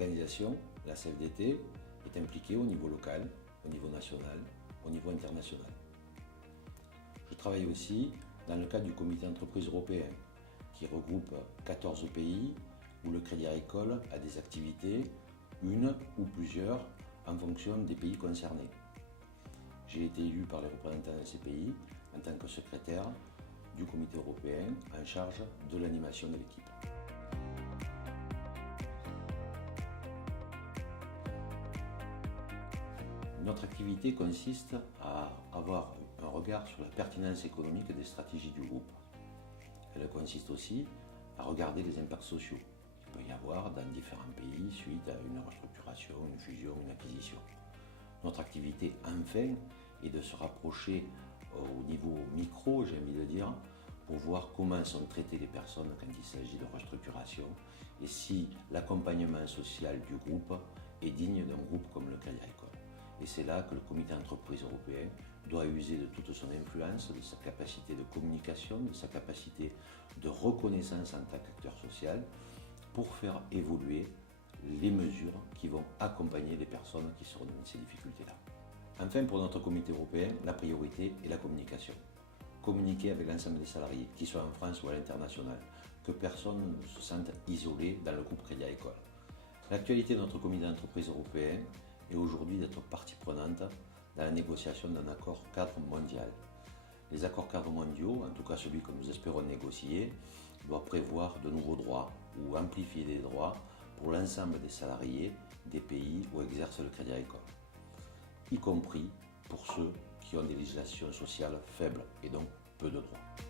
organisation, la CFDT, est impliquée au niveau local, au niveau national, au niveau international. Je travaille aussi dans le cadre du comité d'entreprise européen, qui regroupe 14 pays où le Crédit Agricole a des activités, une ou plusieurs, en fonction des pays concernés. J'ai été élu par les représentants de ces pays en tant que secrétaire du comité européen en charge de l'animation de l'équipe. Notre activité consiste à avoir un regard sur la pertinence économique des stratégies du groupe. Elle consiste aussi à regarder les impacts sociaux qu'il peut y avoir dans différents pays suite à une restructuration, une fusion, une acquisition. Notre activité, enfin, est de se rapprocher au niveau micro, j'ai envie de dire, pour voir comment sont traitées les personnes quand il s'agit de restructuration et si l'accompagnement social du groupe est digne d'un groupe comme le Crédit Agricole. Et c'est là que le comité d'entreprise européen doit user de toute son influence, de sa capacité de communication, de sa capacité de reconnaissance en tant qu'acteur social pour faire évoluer les mesures qui vont accompagner les personnes qui seront dans ces difficultés-là. Enfin, pour notre comité européen, la priorité est la communication. Communiquer avec l'ensemble des salariés, qu'ils soient en France ou à l'international, que personne ne se sente isolé dans le groupe Crédit Agricole. L'actualité de notre comité d'entreprise européen est aujourd'hui d'être partie prenante dans la négociation d'un accord cadre mondial. Les accords cadres mondiaux, en tout cas celui que nous espérons négocier, doit prévoir de nouveaux droits ou amplifier des droits pour l'ensemble des salariés des pays où exerce le Crédit Agricole, y compris pour ceux qui ont des législations sociales faibles et donc peu de droits.